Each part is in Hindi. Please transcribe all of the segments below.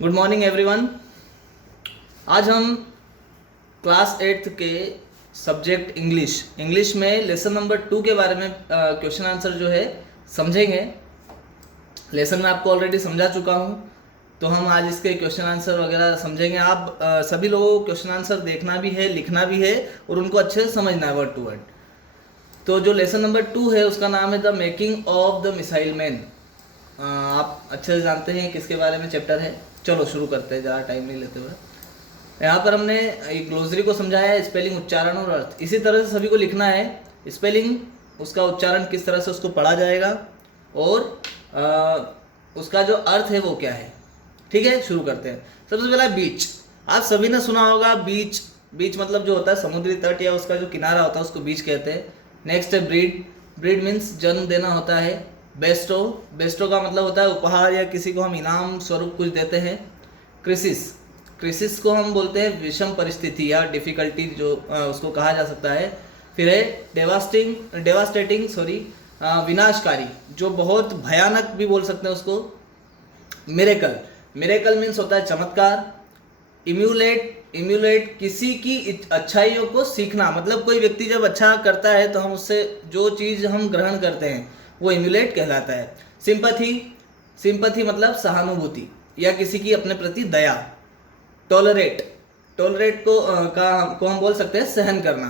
Good morning everyone. आज हम क्लास 8th के सब्जेक्ट इंग्लिश में लेसन नंबर 2 के बारे में क्वेश्चन आंसर जो है समझेंगे। लेसन में आपको ऑलरेडी समझा चुका हूँ, तो हम आज इसके क्वेश्चन आंसर वगैरह समझेंगे। आप सभी लोगों को क्वेश्चन आंसर देखना भी है, लिखना भी है और उनको अच्छे से समझना है वर्ड टू वर्ड। तो जो लेसन नंबर 2 है उसका नाम है the making of the missile man. आप अच्छे से जानते हैं किसके बारे में चैप्टर है। चलो शुरू करते हैं, ज़्यादा टाइम नहीं लेते हुए। यहाँ पर हमने एक ग्लोसरी को समझाया है, स्पेलिंग, उच्चारण और अर्थ। इसी तरह से सभी को लिखना है। स्पेलिंग, उसका उच्चारण किस तरह से उसको पढ़ा जाएगा और उसका जो अर्थ है वो क्या है। ठीक है, शुरू करते हैं। सबसे पहला बीच। आप सभी ने सुना होगा बीच। बीच मतलब जो होता है समुद्री तट या उसका जो किनारा होता है उसको बीच कहते हैं। नेक्स्ट है ब्रीड। ब्रीड मीन्स जन्म देना होता है। बेस्टो। बेस्टो का मतलब होता है उपहार या किसी को हम इनाम स्वरूप कुछ देते हैं। क्रिसिस। क्रिसिस को हम बोलते हैं विषम परिस्थिति या डिफिकल्टी, जो उसको कहा जा सकता है। फिर है डेवास्टेटिंग विनाशकारी, जो बहुत भयानक भी बोल सकते हैं उसको। मिरेकल। मिरेकल मीन्स होता है चमत्कार। इम्यूलेट किसी की अच्छाइयों को सीखना, मतलब कोई व्यक्ति जब अच्छा करता है तो हम उससे जो चीज़ हम ग्रहण करते हैं वो इम्यूलेट कहलाता है। सिंपथी मतलब सहानुभूति या किसी की अपने प्रति दया। टॉलरेट को हम बोल सकते हैं सहन करना।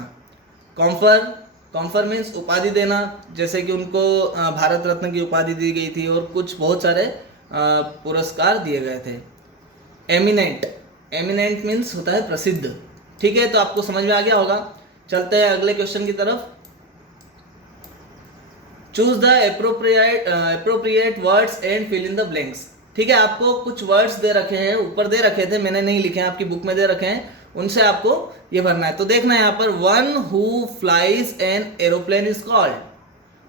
कॉन्फर मीन्स उपाधि देना, जैसे कि उनको भारत रत्न की उपाधि दी गई थी और कुछ बहुत सारे पुरस्कार दिए गए थे। एमिनेंट मीन्स होता है प्रसिद्ध। ठीक है, तो आपको समझ में आ गया होगा। चलते हैं अगले क्वेश्चन की तरफ। Choose the appropriate words and fill in the blanks. ठीक है, आपको कुछ वर्ड्स दे रखे हैं, ऊपर दे रखे थे, मैंने नहीं लिखे हैं, आपकी बुक में दे रखे हैं, उनसे आपको ये भरना है। तो देखना है यहाँ पर, one who flies an aeroplane is called.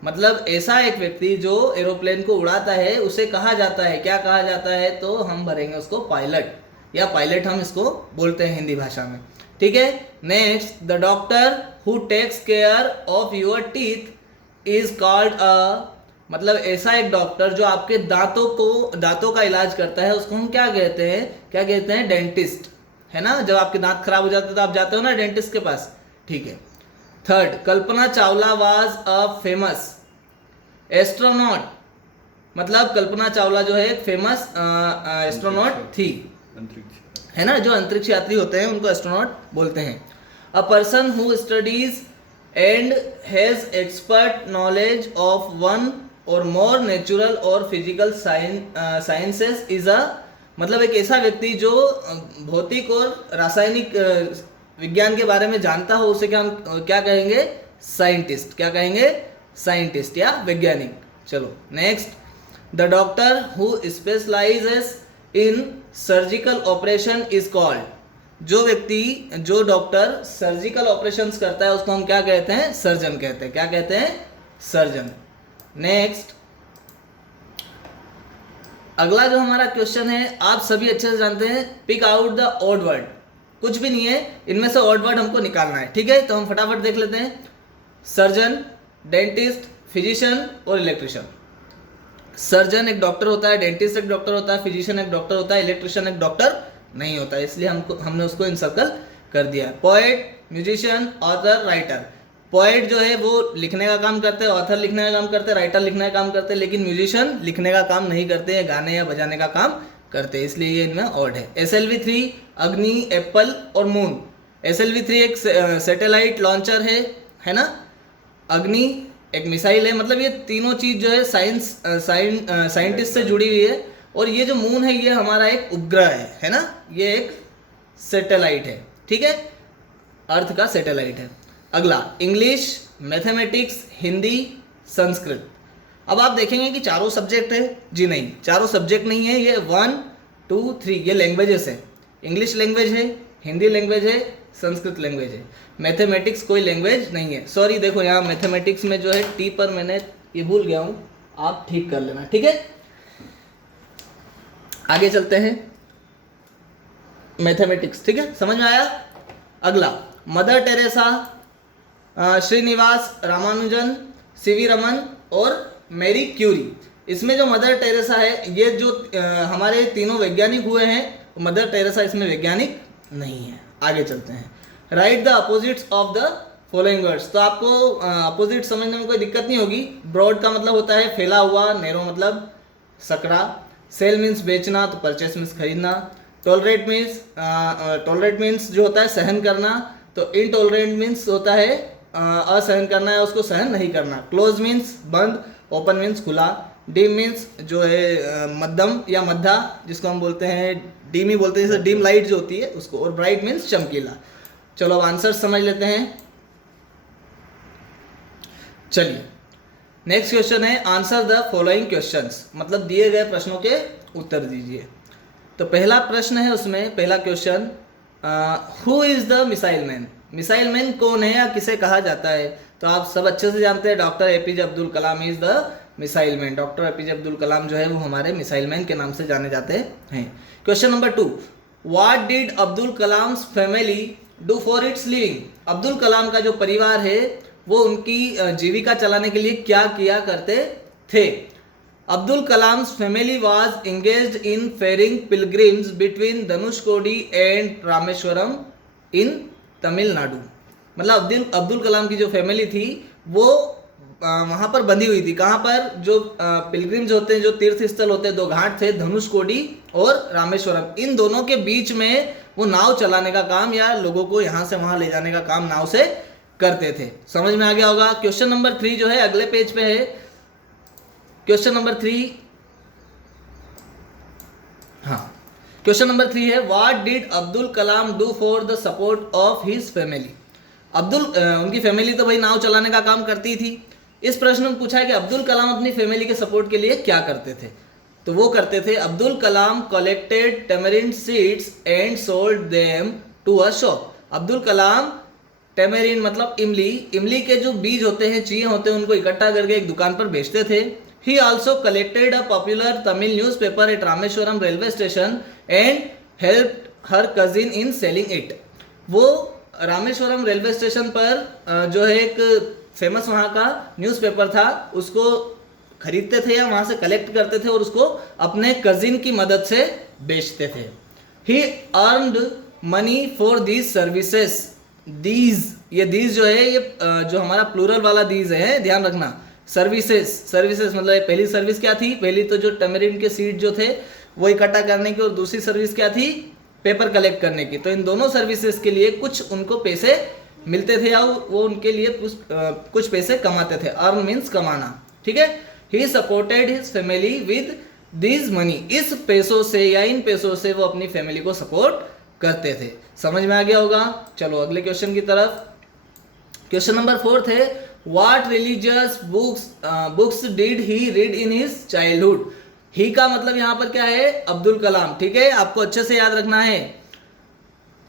मतलब ऐसा एक व्यक्ति जो एरोप्लेन को उड़ाता है उसे कहा जाता है, क्या कहा जाता है, तो हम भरेंगे उसको पायलट, या पायलट हम इसको बोलते हैं हिंदी भाषा में। ठीक है, next, the doctor who takes care of your teeth is called मतलब ऐसा एक डॉक्टर जो आपके दांतों का इलाज करता है उसको हम क्या कहते हैं, डेंटिस्ट, है ना। जब आपके दांत खराब हो जाते हैं तो आप जाते हो ना डेंटिस्ट के पास। ठीक है। Third, Kalpana Chawla was a famous astronaut. मतलब कल्पना चावला जो है एक फेमस एस्ट्रोनॉट थी, है ना। जो अंतरिक्ष यात्री होते हैं उनको एस्ट्रोनॉट बोलते हैं। A person who studies and has expert knowledge of one और मोर नेचुरल और फिजिकल साइंसेस इज अ, मतलब एक ऐसा व्यक्ति जो भौतिक और रासायनिक विज्ञान के बारे में जानता हो, उसे क्या कहेंगे, साइंटिस्ट। क्या कहेंगे, साइंटिस्ट या वैज्ञानिक। चलो next, the doctor who specialises in surgical operation is called. जो डॉक्टर सर्जिकल ऑपरेशंस करता है उसको हम क्या कहते हैं, सर्जन कहते हैं। क्या कहते हैं, सर्जन। नेक्स्ट, अगला जो हमारा क्वेश्चन है आप सभी अच्छे से जानते हैं, pick out the odd word. कुछ भी नहीं है, इनमें से ऑड वर्ड हमको निकालना है। ठीक है, तो हम फटाफट देख लेते हैं। सर्जन, डेंटिस्ट, फिजिशियन और इलेक्ट्रिशियन। सर्जन एक डॉक्टर होता है, डेंटिस्ट एक डॉक्टर होता है, फिजिशियन एक डॉक्टर होता है, इलेक्ट्रिशियन एक डॉक्टर नहीं होता है, इसलिए हमने उसको इनसर्कल कर दिया है। Poet, musician, author, writer. Poet जो है वो लिखने का काम करते हैं, ऑथर लिखने का काम करते हैं, राइटर लिखने का काम करते हैं, लेकिन म्यूजिशियन लिखने का काम नहीं करते हैं, गाने या बजाने का काम करते हैं, इसलिए ये इनमें ऑड है। SLV3, अग्नि, एप्पल और मून। SLV3 एक सैटेलाइट लॉन्चर है ना। अग्नि एक मिसाइल है, मतलब ये तीनों चीज जो है साइंटिस्ट से जुड़ी हुई है। और ये जो मून है ये हमारा एक उपग्रह है ना, ये एक सैटेलाइट है। ठीक है, अर्थ का सैटेलाइट है। अगला, इंग्लिश, मैथमेटिक्स, हिंदी, संस्कृत। अब आप देखेंगे कि चारों सब्जेक्ट है। जी नहीं, चारों सब्जेक्ट नहीं है, ये 1, 2, 3 ये लैंग्वेजेस है। इंग्लिश लैंग्वेज है, हिंदी लैंग्वेज है, संस्कृत लैंग्वेज है। मैथमेटिक्स कोई लैंग्वेज नहीं है। सॉरी, देखो यहाँ मैथमेटिक्स में जो है टी पर मैंने ये भूल गया हूँ, आप ठीक कर लेना। ठीक है, आगे चलते हैं। मैथमेटिक्स, ठीक है, समझ में आया। अगला, Mother Teresa, Srinivasa Ramanujan, C V Raman और मैरी क्यूरी। इसमें जो मदर टेरेसा है, ये जो हमारे तीनों वैज्ञानिक हुए हैं, मदर टेरेसा इसमें वैज्ञानिक नहीं है। आगे चलते हैं। Right the opposites of the following words. तो आपको अपोजिट समझने में कोई दिक्कत नहीं होगी। ब्रॉड का मतलब होता है फैला हुआ, नैरो मतलब सकरा, सेल मीन्स बेचना, तो परचेस मीन्स खरीदना, टॉलरेट मीन्स जो होता है सहन करना, तो इनटॉलरेंट मीन्स होता है असहन करना है, उसको सहन नहीं करना। क्लोज मीन्स बंद, ओपन मीन्स खुला, डिम मीन्स जो है मध्यम या मध्या, जिसको हम बोलते हैं डिम ही बोलते हैं, जैसे डिम लाइट जो होती है उसको, और ब्राइट मीन्स चमकीला। चलो अब आंसर समझ लेते हैं। चलिए नेक्स्ट क्वेश्चन है आंसर द फॉलोइंग क्वेश्चंस, मतलब दिए गए प्रश्नों के उत्तर दीजिए। तो पहला प्रश्न है उसमें, पहला question, who is the missile man. Missile man कौन है या किसे कहा जाता है? तो आप सब अच्छे से जानते हैं, doctor APJ Abdul Kalam is the missile man. Doctor APJ Abdul Kalam जो है वो हमारे मिसाइल मैन के नाम से जाने जाते हैं। Question number 2, what did Abdul Kalam family do for its living. Abdul Kalam का जो परिवार है वो उनकी जीविका चलाने के लिए क्या किया करते थे? Abdul Kalam family was engaged in ferrying pilgrims between Dhanushkodi and Rameswaram in Tamil Nadu. मतलब अब्दुल कलाम की जो फैमिली थी वो वहाँ पर बंधी हुई थी। कहाँ पर? जो पिलग्रिम्स होते हैं, जो तीर्थ स्थल होते हैं, दो घाट थे, धनुषकोडी और रामेश्वरम, इन दोनों के बीच में वो नाव चलाने का काम या लोगों को यहाँ से वहाँ ले जाने का काम नाव से करते थे। समझ में आ गया होगा। क्वेश्चन नंबर 3 जो है अगले पेज पे है। क्वेश्चन नंबर 3, हाँ क्वेश्चन नंबर 3 है, what did Abdul Kalam do for the support of his family. उनकी फैमिली तो भाई नाव चलाने का काम करती थी। इस प्रश्न में पूछा है कि अब्दुल कलाम अपनी फैमिली के सपोर्ट के लिए क्या करते थे। तो वो करते थे, Abdul Kalam collected tamarind seeds and sold them to a shop. Abdul Kalam tamarind मतलब इमली के जो बीज होते हैं, चीज़ होते हैं, उनको इकट्ठा करके एक दुकान पर बेचते थे। He also collected a popular Tamil newspaper at Rameshwaram railway station and helped her cousin in selling it. वो रामेश्वरम रेलवे स्टेशन पर जो है एक फेमस वहाँ का न्यूज़पेपर था, उसको खरीदते थे या वहाँ से कलेक्ट करते थे और उसको अपने कजिन की मदद से बेचते थे। He earned money for these services. These जो है, ये जो हमारा प्लूरल वाला these है, ध्यान रखना। सर्विसेज मतलब पहली सर्विस क्या थी? पहली तो जो टैमरिन के सीड जो थे वो इकट्ठा करने की, और दूसरी सर्विस क्या थी? पेपर कलेक्ट करने की। तो इन दोनों सर्विसेज के लिए कुछ उनको पैसे मिलते थे या वो उनके लिए कुछ पैसे कमाते थे। अर्न मीन्स कमाना, ठीक है। He supported his family with this money. इस पैसों से या इन पैसों से वो अपनी फैमिली को सपोर्ट करते थे। समझ में आ गया होगा। चलो अगले क्वेश्चन की तरफ। क्वेश्चन नंबर 4 है, What religious books did he read in his childhood? ही का मतलब यहाँ पर क्या है? अब्दुल कलाम, ठीक है, आपको अच्छे से याद रखना है।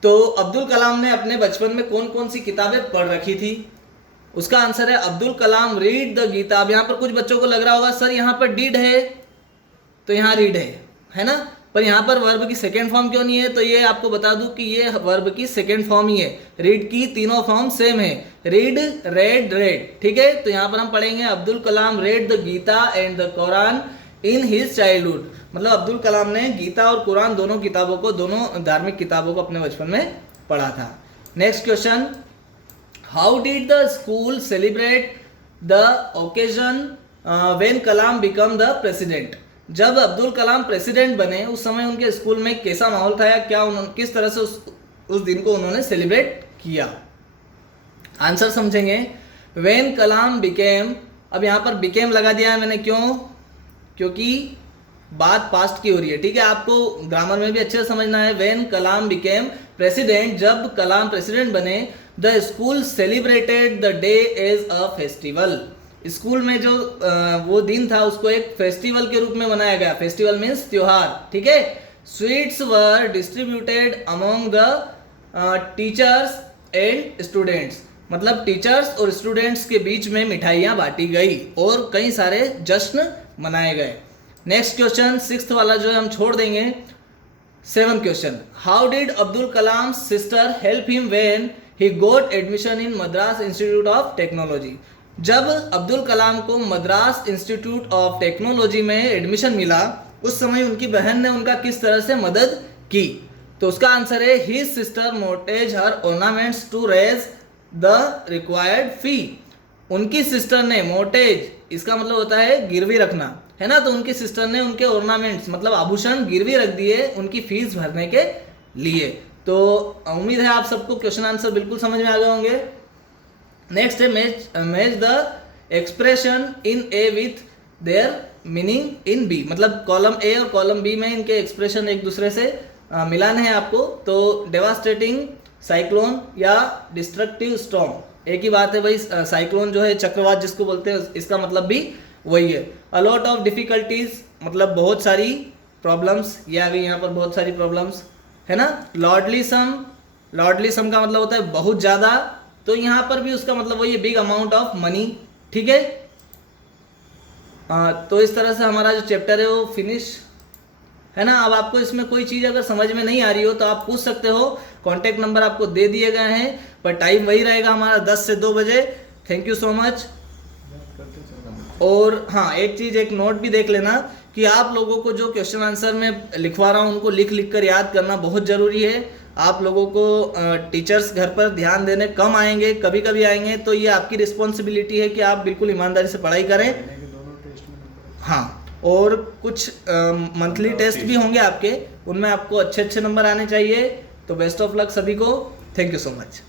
तो अब्दुल कलाम ने अपने बचपन में कौन कौन सी किताबें पढ़ रखी थी? उसका आंसर है अब्दुल कलाम रीड द गीता। अब यहाँ पर कुछ बच्चों को लग रहा होगा सर यहाँ पर डिड है तो यहाँ रीड है ना, पर यहाँ पर वर्ब की सेकेंड फॉर्म क्यों नहीं है? तो ये आपको बता दूं कि ये वर्ब की सेकेंड फॉर्म ही है। रीड की तीनों फॉर्म सेम है, रीड, रेड, रेड, ठीक है। तो यहाँ पर हम पढ़ेंगे Abdul Kalam read the Gita and the Quran in his childhood. मतलब अब्दुल कलाम ने गीता और कुरान दोनों किताबों को, दोनों धार्मिक किताबों को अपने बचपन में पढ़ा था। Next question, how did the school celebrate the occasion when Kalam become the president. जब अब्दुल कलाम प्रेसिडेंट बने उस समय उनके स्कूल में कैसा माहौल था या क्या उन्होंने किस तरह से उस दिन को उन्होंने सेलिब्रेट किया? आंसर समझेंगे। व्हेन कलाम बिकेम, अब यहाँ पर बिकेम लगा दिया है मैंने, क्यों? क्योंकि बात पास्ट की हो रही है, ठीक है। आपको ग्रामर में भी अच्छे से समझना है। व्हेन कलाम बिकेम प्रेसिडेंट, जब कलाम प्रेसिडेंट बने, the school celebrated the day as a festival. School में जो वो दिन था उसको एक फेस्टिवल के रूप में मनाया गया। फेस्टिवल मीन्स त्योहार, ठीक है। Sweets were distributed among the teachers and students, मतलब टीचर्स और स्टूडेंट्स के बीच में मिठाइयाँ बांटी गई और कई सारे जश्न मनाए गए। नेक्स्ट क्वेश्चन 6th वाला जो है हम छोड़ देंगे। 7th question, how did Abdul Kalam sister help him when he got admission in Madras institute of technology. जब अब्दुल कलाम को मद्रास इंस्टीट्यूट ऑफ टेक्नोलॉजी में एडमिशन मिला, उस समय उनकी बहन ने उनका किस तरह से मदद की? तो उसका आंसर है his sister mortgage her ornaments to raise the required fee. उनकी सिस्टर ने, मोर्टेज इसका मतलब होता है गिरवी रखना, है ना, तो उनकी सिस्टर ने उनके ऑर्नामेंट्स मतलब आभूषण गिरवी रख दिए उनकी फीस भरने के लिए। तो उम्मीद है आप सबको क्वेश्चन आंसर बिल्कुल समझ में आ गए होंगे। नेक्स्ट है match the expression in A with their meaning in B, मतलब कॉलम ए और कॉलम बी में इनके एक्सप्रेशन एक दूसरे से मिलाने हैं आपको। तो डेवास्टेटिंग साइक्लोन या डिस्ट्रक्टिव स्टॉर्म, एक ही बात है भाई, साइक्लोन जो है चक्रवात जिसको बोलते हैं, इसका मतलब भी वही है। अ लॉट ऑफ डिफिकल्टीज मतलब बहुत सारी प्रॉब्लम्स, ये आ गई यहाँ पर बहुत सारी प्रॉब्लम्स, है ना। लॉर्डली सम, लॉर्डली सम का मतलब होता है बहुत ज़्यादा, तो यहाँ पर भी उसका मतलब वही है बिग अमाउंट ऑफ मनी, ठीक है। तो इस तरह से हमारा जो चैप्टर है वो फिनिश है ना। अब आपको इसमें कोई चीज़ अगर समझ में नहीं आ रही हो तो आप पूछ सकते हो, कॉन्टैक्ट नंबर आपको दे दिए गए हैं, पर टाइम वही रहेगा हमारा 10 से 2 बजे। Thank you so much. और हाँ, एक चीज़, एक नोट भी देख लेना कि आप लोगों को जो क्वेश्चन आंसर में लिखवा रहा हूँ उनको लिख लिख कर याद करना बहुत ज़रूरी है। आप लोगों को टीचर्स घर पर ध्यान देने कम आएंगे, कभी कभी आएंगे, तो ये आपकी रिस्पॉन्सिबिलिटी है कि आप बिल्कुल ईमानदारी से पढ़ाई करें। हाँ, और कुछ मंथली टेस्ट भी होंगे आपके, उनमें आपको अच्छे अच्छे नंबर आने चाहिए। तो बेस्ट ऑफ लक सभी को। Thank you so much.